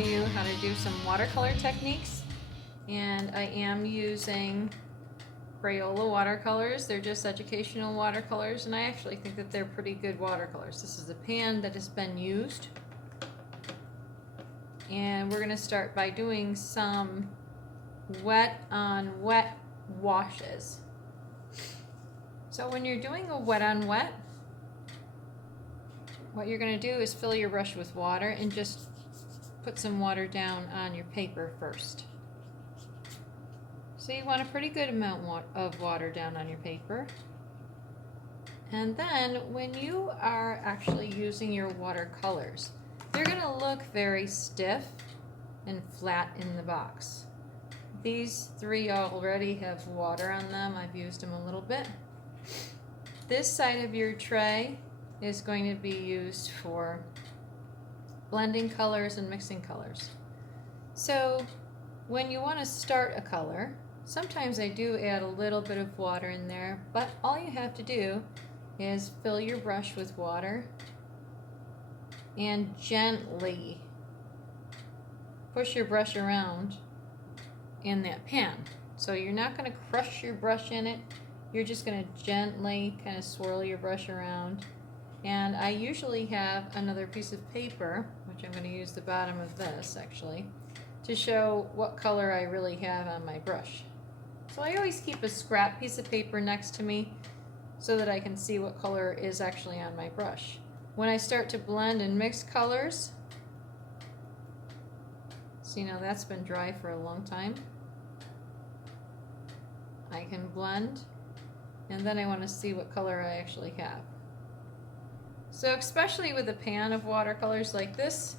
you how to do some watercolor techniques, and I am using Crayola watercolors. They're just educational watercolors, and I actually think that they're pretty good watercolors. This is a pan that has been used, and we're going to start by doing some wet on wet washes. So when you're doing a wet on wet, what you're going to do is fill your brush with water and just put some water down on your paper first. So you want a pretty good amount of water down on your paper. And then when you are actually using your watercolors, they're going to look very stiff and flat in the box. These three already have water on them. I've used them a little bit. This side of your tray is going to be used for blending colors and mixing colors. So when you want to start a color, sometimes I do add a little bit of water in there, but all you have to do is fill your brush with water and gently push your brush around in that pan. So you're not going to crush your brush in it, you're just going to gently kind of swirl your brush around. And I usually have another piece of paper, which I'm going to use the bottom of this actually, to show what color I really have on my brush. So I always keep a scrap piece of paper next to me so that I can see what color is actually on my brush. When I start to blend and mix colors, see now that's been dry for a long time, I can blend, and then I want to see what color I actually have. So especially with a pan of watercolors like this,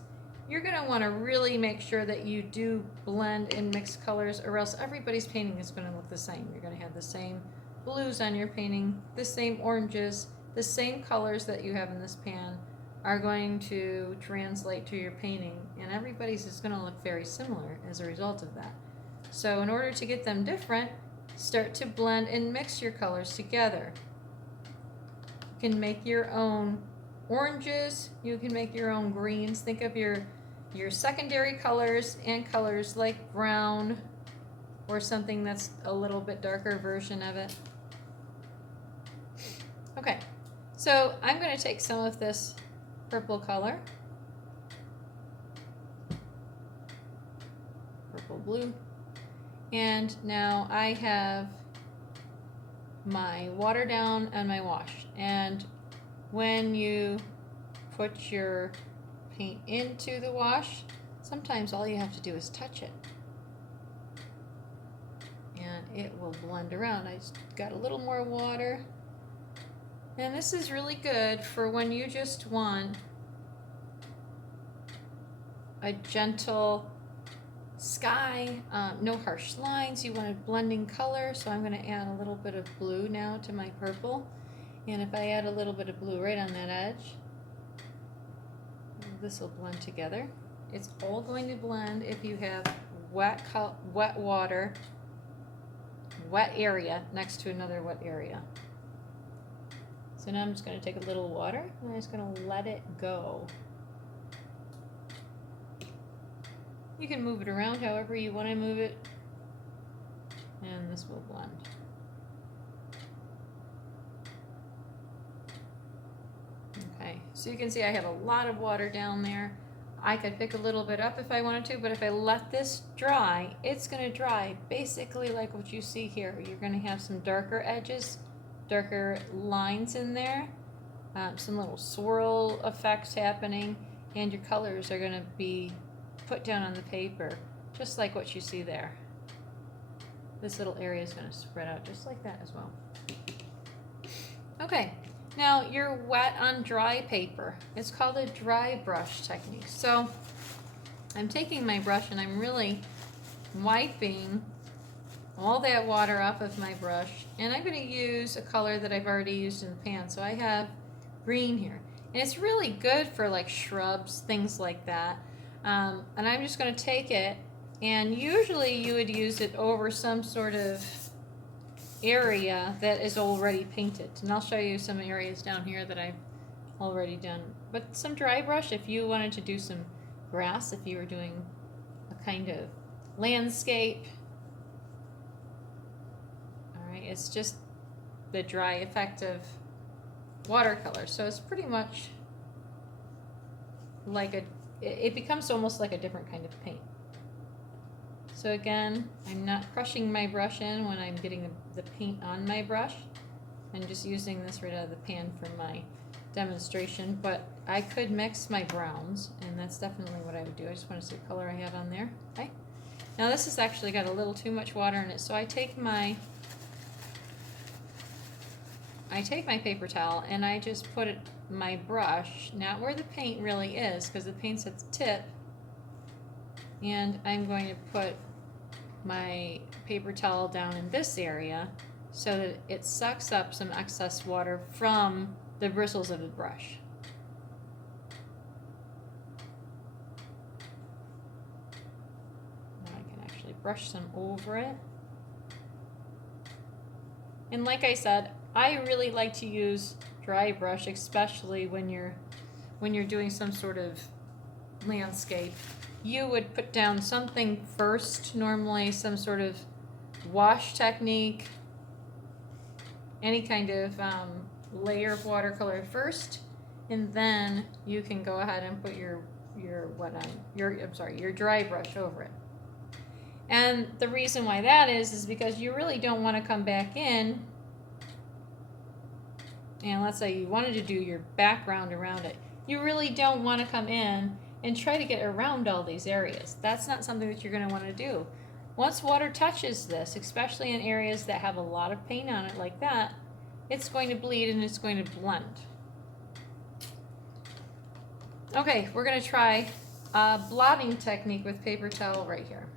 you're going to want to really make sure that you do blend and mix colors, or else everybody's painting is going to look the same. You're going to have the same blues on your painting, the same oranges, the same colors that you have in this pan are going to translate to your painting, and everybody's is going to look very similar as a result of that. So in order to get them different, start to blend and mix your colors together. You can make your own oranges, you can make your own greens. Think of your secondary colors and colors like brown or something that's a little bit darker version of it. Okay, so I'm going to take some of this purple color, purple blue, and now I have my water down and my wash. And when you put your paint into the wash, sometimes all you have to do is touch it and it will blend around. I just got a little more water, and this is really good for when you just want a gentle sky, no harsh lines, you want a blending color. So I'm going to add a little bit of blue now to my purple. And if I add a little bit of blue right on that edge, this will blend together. It's all going to blend if you have wet water, wet area next to another wet area. So now I'm just going to take a little water and I'm just going to let it go. You can move it around however you want to move it, and this will blend. Okay, so you can see I have a lot of water down there. I could pick a little bit up if I wanted to, but if I let this dry, it's going to dry basically like what you see here. You're going to have some darker edges, darker lines in there, some little swirl effects happening, and your colors are going to be put down on the paper just like what you see there. This little area is going to spread out just like that as well. Okay. Now your wet on dry paper. It's called a dry brush technique. So I'm taking my brush and I'm really wiping all that water off of my brush, and I'm going to use a color that I've already used in the pan. So I have green here, and it's really good for like shrubs, things like that. And I'm just going to take it, and usually you would use it over some sort of area that is already painted, and I'll show you some areas down here that I've already done. But some dry brush, if you wanted to do some grass if you were doing a kind of landscape. All right, it's just the dry effect of watercolor. So it's pretty much like it becomes almost like a different kind of paint. So again, I'm not crushing my brush in when I'm getting the paint on my brush. I'm just using this right out of the pan for my demonstration, but I could mix my browns, and that's definitely what I would do. I just want to see what color I have on there. Okay. Now this has actually got a little too much water in it, so I take my paper towel and I just put my brush, not where the paint really is, because the paint's at the tip, and I'm going to put my paper towel down in this area so that it sucks up some excess water from the bristles of the brush. Now I can actually brush some over it. And like I said, I really like to use dry brush, especially when you're doing some sort of landscape. You would put down something first, normally some sort of wash technique, any kind of layer of watercolor first, and then you can go ahead and put your dry brush over it. And the reason why that is because you really don't want to come back in, and let's say you wanted to do your background around it. You really don't want to come in and try to get around all these areas. That's not something that you're going to want to do. Once water touches this, especially in areas that have a lot of paint on it like that, it's going to bleed and it's going to blend. Okay, we're going to try a blotting technique with paper towel right here.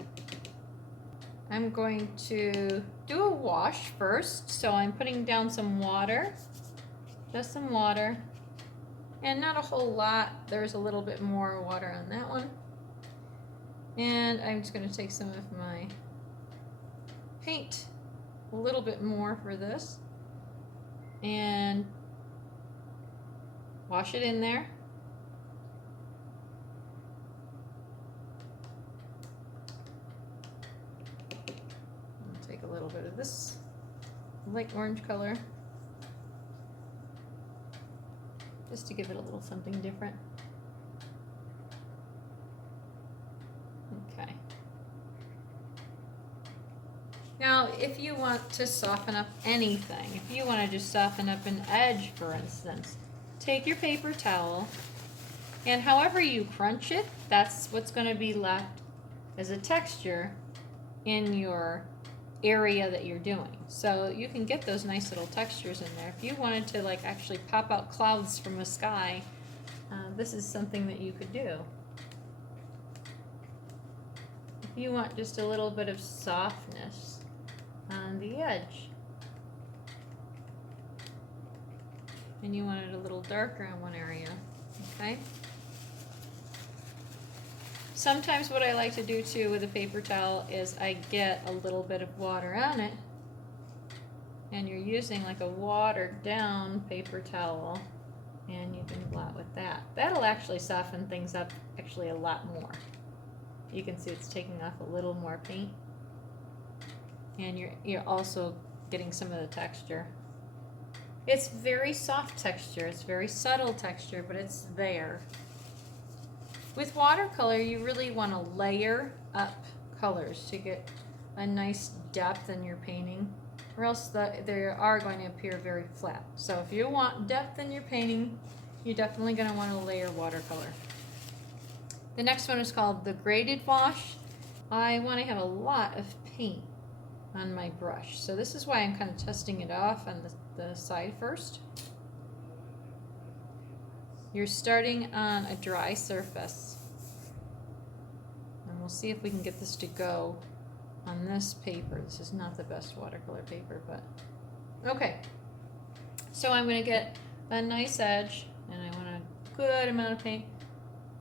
I'm going to do a wash first, so I'm putting down some water, just some water, and not a whole lot. There's a little bit more water on that one. And I'm just going to take some of my paint, a little bit more for this, and wash it in there. I'll take a little bit of this light orange color, just to give it a little something different. Okay. Now, if you want to soften up anything, if you want to just soften up an edge, for instance, take your paper towel, and however you crunch it, that's what's going to be left as a texture in your area that you're doing. So you can get those nice little textures in there. If you wanted to like actually pop out clouds from a sky, this is something that you could do. If you want just a little bit of softness on the edge, and you want it a little darker in one area, okay? Sometimes what I like to do too with a paper towel is I get a little bit of water on it, and you're using like a watered down paper towel, and you can blot with that. That'll actually soften things up actually a lot more. You can see it's taking off a little more paint, and you're also getting some of the texture. It's very soft texture, it's very subtle texture, but it's there. With watercolor, you really want to layer up colors to get a nice depth in your painting, or else they are going to appear very flat. So if you want depth in your painting, you're definitely going to want to layer watercolor. The next one is called the graded wash. I want to have a lot of paint on my brush, so this is why I'm kind of testing it off on the side first. You're starting on a dry surface, and we'll see if we can get this to go on this paper. This is not the best watercolor paper, but okay. So I'm going to get a nice edge, and I want a good amount of paint.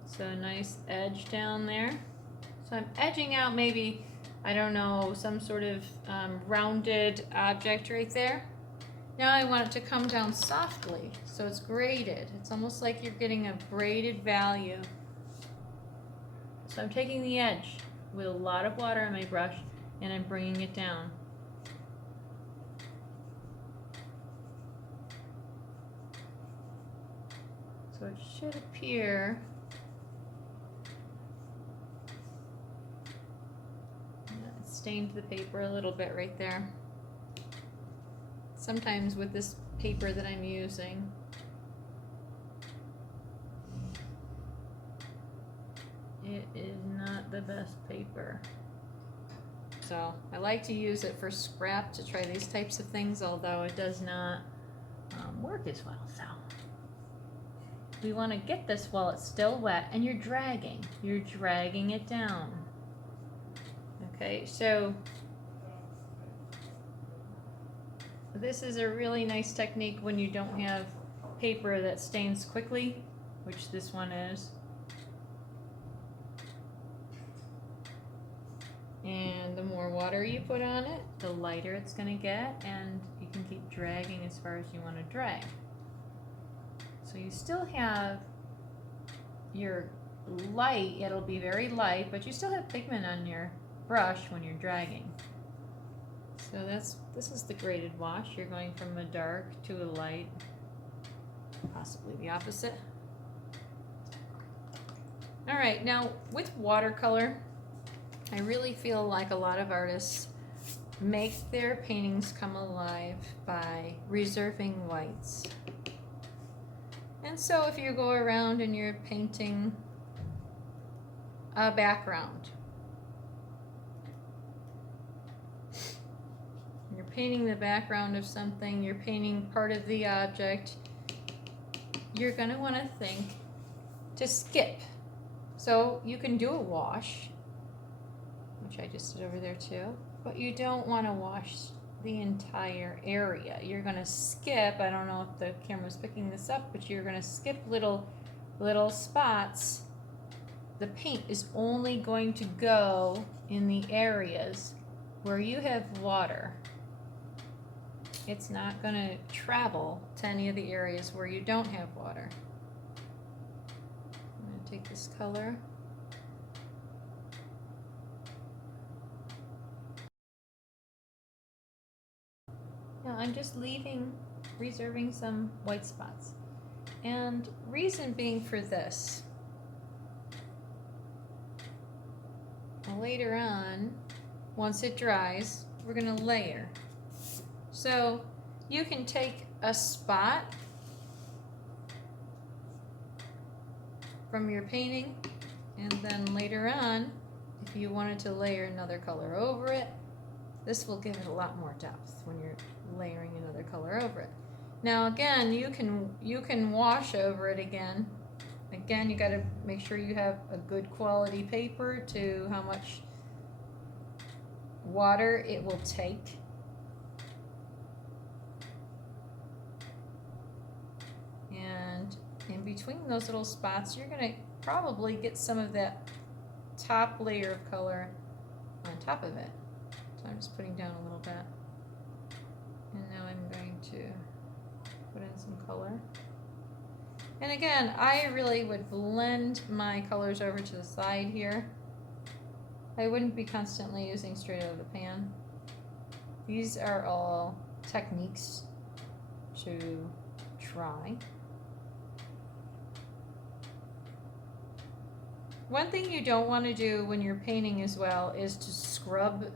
So a nice edge down there. So I'm edging out maybe, I don't know, some sort of rounded object right there. Now I want it to come down softly, so it's graded. It's almost like you're getting a braided value. So I'm taking the edge with a lot of water on my brush and I'm bringing it down. So it should appear it stained the paper a little bit right there. Sometimes with this paper that I'm using, it is not the best paper. So I like to use it for scrap to try these types of things, although it does not work as well. So we want to get this while it's still wet and you're dragging it down. Okay, so this is a really nice technique when you don't have paper that stains quickly, which this one is. And the more water you put on it, the lighter it's going to get, and you can keep dragging as far as you want to drag. So you still have your light, it'll be very light, but you still have pigment on your brush when you're dragging. So this is the graded wash. You're going from a dark to a light, possibly the opposite. All right, now with watercolor, I really feel like a lot of artists make their paintings come alive by reserving whites. And so if you go around and you're painting a background, you're painting the background of something, you're painting part of the object, you're going to want to think to skip. So you can do a wash, which I just did over there too, but you don't want to wash the entire area. You're going to skip, I don't know if the camera's picking this up, but you're going to skip little spots. The paint is only going to go in the areas where you have water. It's not going to travel to any of the areas where you don't have water. I'm going to take this color. Now I'm just reserving some white spots. And reason being for this, later on, once it dries, we're going to layer. So you can take a spot from your painting, and then later on, if you wanted to layer another color over it, this will give it a lot more depth when you're layering another color over it. Now again, you can wash over it again. Again, you got to make sure you have a good quality paper to how much water it will take. And in between those little spots, you're going to probably get some of that top layer of color on top of it. So I'm just putting down a little bit. And now I'm going to put in some color. And again, I really would blend my colors over to the side here. I wouldn't be constantly using straight out of the pan. These are all techniques to try. One thing you don't want to do when you're painting as well is to scrub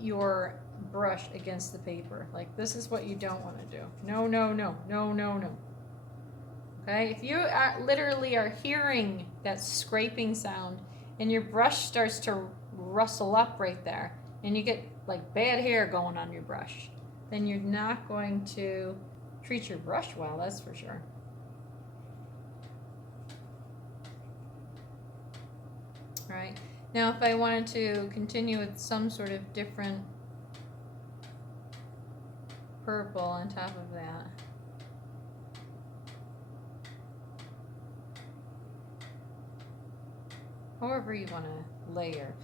your brush against the paper. Like, this is what you don't want to do. No, no, no, no, no, no. Okay, if you literally are hearing that scraping sound and your brush starts to rustle up right there and you get like bad hair going on your brush, then you're not going to treat your brush well, that's for sure. All right, now if I wanted to continue with some sort of different purple on top of that, however you want to layer,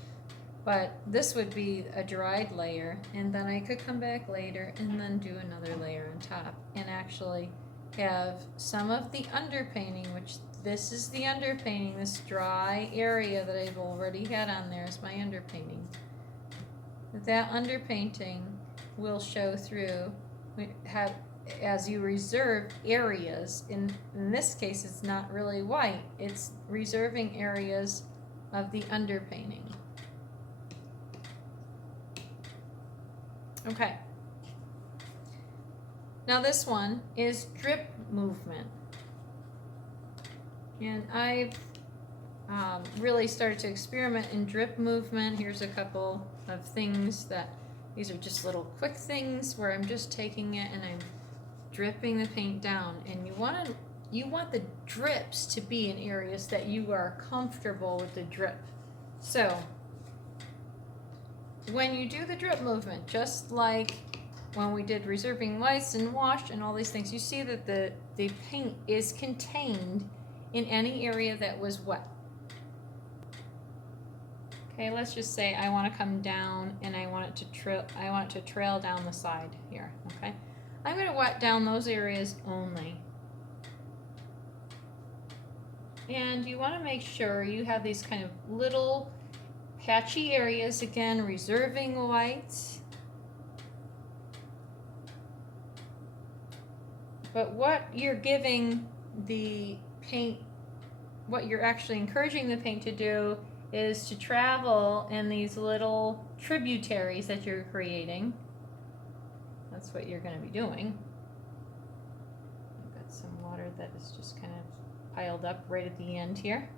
but this would be a dried layer, and then I could come back later and then do another layer on top and actually have some of the underpainting, which this is the underpainting. This dry area that I've already had on there is my underpainting. That underpainting will show through as you reserve areas. In this case, it's not really white. It's reserving areas of the underpainting. Okay. Now this one is drip movement. And I've really started to experiment in drip movement. Here's a couple of things these are just little quick things where I'm just taking it and I'm dripping the paint down. And you want the drips to be in areas that you are comfortable with the drip. So when you do the drip movement, just like when we did reserving whites and wash and all these things, you see that the paint is contained in any area that was wet. Okay, let's just say I want to come down and I want it to trail down the side here. Okay, I'm going to wet down those areas only. And you want to make sure you have these kind of little patchy areas, again, reserving whites. But what you're giving the paint, what you're actually encouraging the paint to do is to travel in these little tributaries that you're creating. That's what you're going to be doing. I've got some water that is just kind of piled up right at the end here.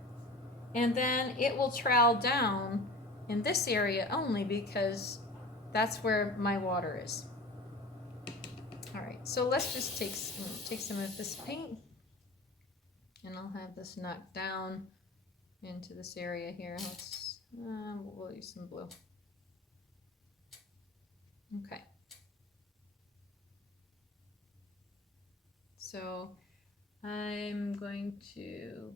And then it will trail down in this area only because that's where my water is. All right, so let's just take some of this paint, and I'll have this knocked down into this area here. We'll use some blue. Okay. So I'm going to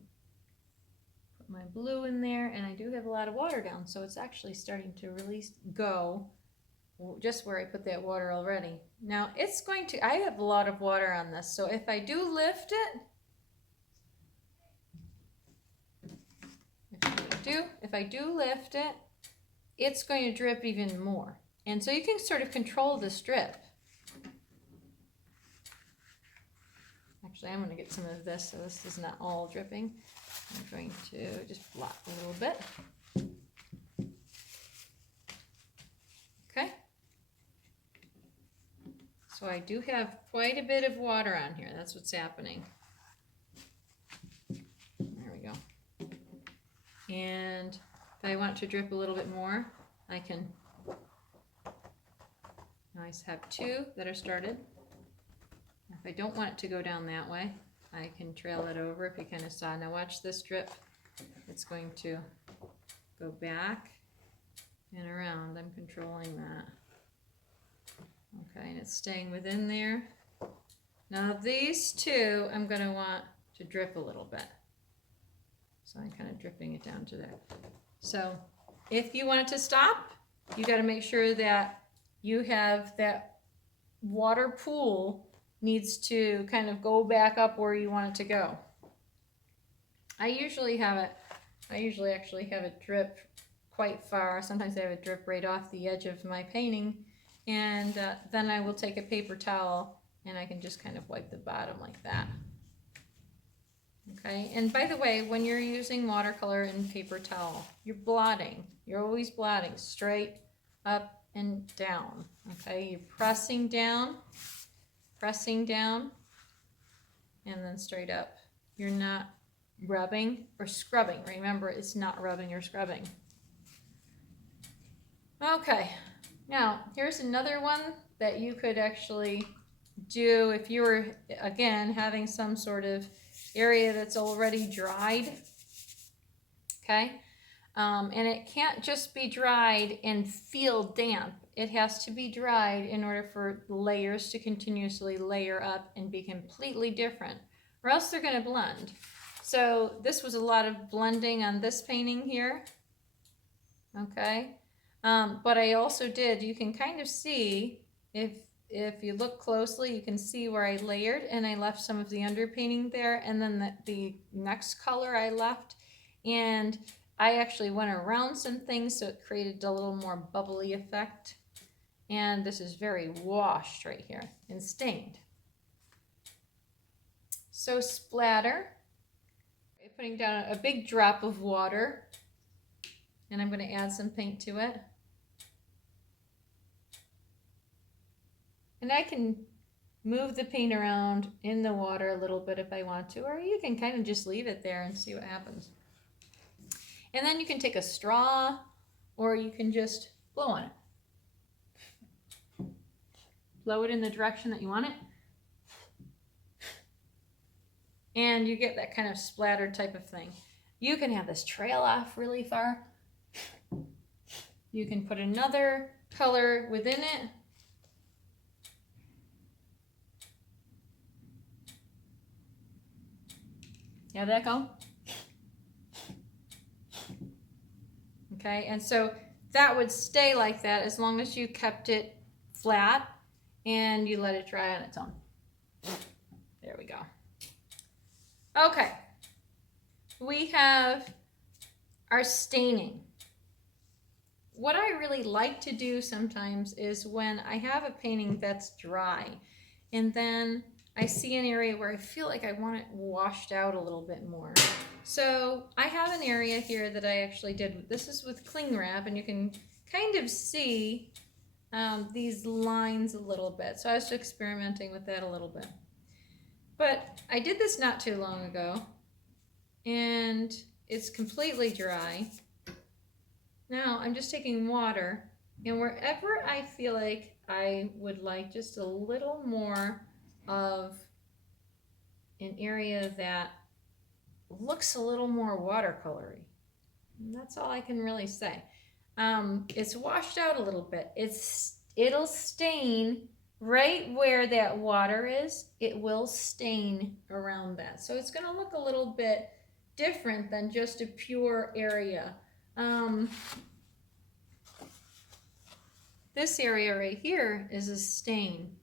put my blue in there, and I do have a lot of water down, so it's actually starting to go just where I put that water already. Now I have a lot of water on this, so if I do lift it, if I do lift it, it's going to drip even more. And so you can sort of control this drip. Actually, I'm going to get some of this so this is not all dripping. I'm going to just blot a little bit. Okay. So I do have quite a bit of water on here. That's what's happening. There we go. And if I want to drip a little bit more, I can. Now I have two that are started. If I don't want it to go down that way, I can trail it over if you kind of saw. Now watch this drip. It's going to go back and around. I'm controlling that. Okay, and it's staying within there. Now these two, I'm going to want to drip a little bit. So I'm kind of dripping it down to there. So if you want it to stop, you got to make sure that you have that water pool needs to kind of go back up where you want it to go. I usually actually have it drip quite far. Sometimes I have it drip right off the edge of my painting. And then I will take a paper towel and I can just kind of wipe the bottom like that. Okay, and by the way, when you're using watercolor and paper towel, you're blotting. You're always blotting straight up and down. Okay, you're pressing down, and then straight up. You're not rubbing or scrubbing. Remember, it's not rubbing or scrubbing. Okay, now here's another one that you could actually do if you were, again, having some sort of area that's already dried. Okay, and it can't just be dried and feel damp. It has to be dried in order for layers to continuously layer up and be completely different, or else they're going to blend. So this was a lot of blending on this painting here. Okay, but I also did, you can kind of see if if you look closely, you can see where I layered and I left some of the underpainting there, and then the next color I left, and I actually went around some things so it created a little more bubbly effect. And this is very washed right here and stained. So splatter, I'm putting down a big drop of water, and I'm going to add some paint to it. And I can move the paint around in the water a little bit if I want to, or you can kind of just leave it there and see what happens. And then you can take a straw, or you can just blow on it. Blow it in the direction that you want it. And you get that kind of splattered type of thing. You can have this trail off really far. You can put another color within it. Have that go? Okay, and so that would stay like that as long as you kept it flat and you let it dry on its own. There we go. Okay, we have our staining. What I really like to do sometimes is when I have a painting that's dry and then I see an area where I feel like I want it washed out a little bit more. So I have an area here that I actually did. This is with cling wrap, and you can kind of see these lines a little bit. So I was experimenting with that a little bit. But I did this not too long ago, and it's completely dry. Now I'm just taking water, and wherever I feel like I would like just a little more of an area that looks a little more watercolory. And that's all I can really say. It's washed out a little bit. It'll stain right where that water is. It will stain around that. So it's going to look a little bit different than just a pure area. This area right here is a stain.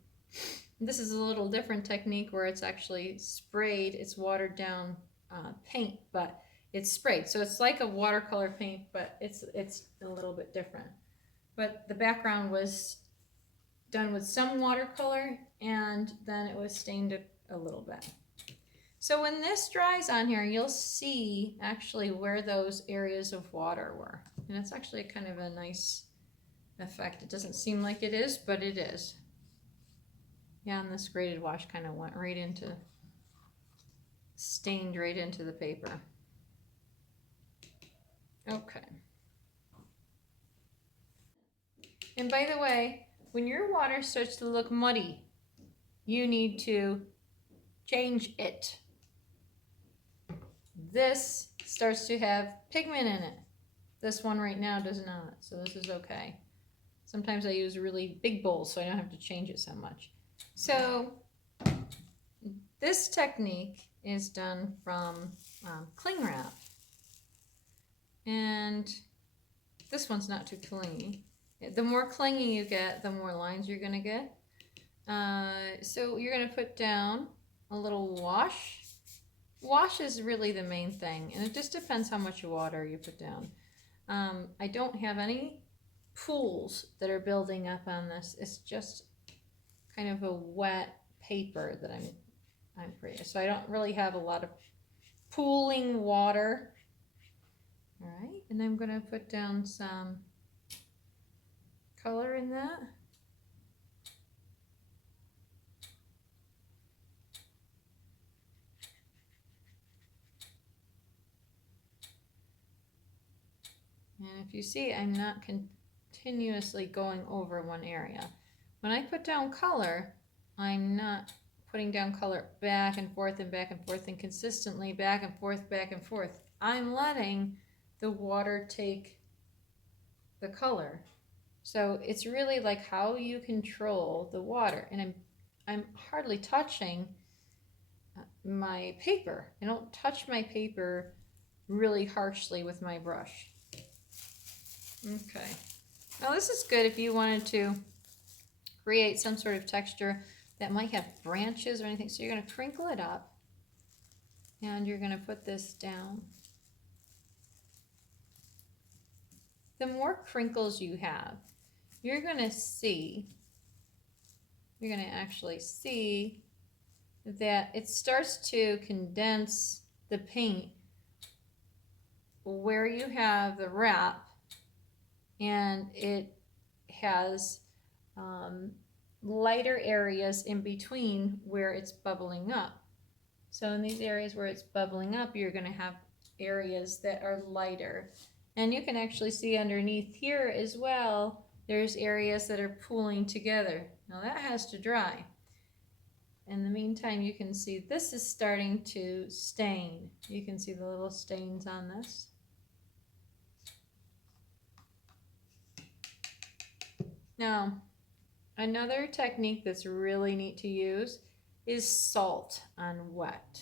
This is a little different technique where it's actually sprayed. It's watered down paint, but it's sprayed. So it's like a watercolor paint, but it's a little bit different. But the background was done with some watercolor, and then it was stained a little bit. So when this dries on here, you'll see actually where those areas of water were. And it's actually kind of a nice effect. It doesn't seem like it is, but it is. Yeah, and this graded wash kind of went right into, stained right into the paper. Okay. And by the way, when your water starts to look muddy, you need to change it. This starts to have pigment in it. This one right now does not, so this is okay. Sometimes I use really big bowls so I don't have to change it so much. So this technique is done from cling wrap, and this one's not too clingy. The more clingy you get, the more lines you're going to get. So you're going to put down a little wash. Wash is really the main thing, and it just depends how much water you put down. I don't have any pools that are building up on this. It's just kind of a wet paper that I'm creating. So I don't really have a lot of pooling water. All right, and I'm going to put down some color in that. And if you see, I'm not continuously going over one area. When I put down color, I'm not putting down color back and forth and consistently back and forth, back and forth. I'm letting the water take the color. So it's really like how you control the water. And I'm hardly touching my paper. I don't touch my paper really harshly with my brush. Okay. Now this is good if you wanted to create some sort of texture that might have branches or anything. So you're going to crinkle it up and you're going to put this down. The more crinkles you have, you're going to actually see that it starts to condense the paint where you have the wrap, and it has lighter areas in between where it's bubbling up. So in these areas where it's bubbling up, you're going to have areas that are lighter. And you can actually see underneath here as well, there's areas that are pooling together. Now that has to dry. In the meantime, you can see this is starting to stain. You can see the little stains on this. Now, another technique that's really neat to use is salt on wet.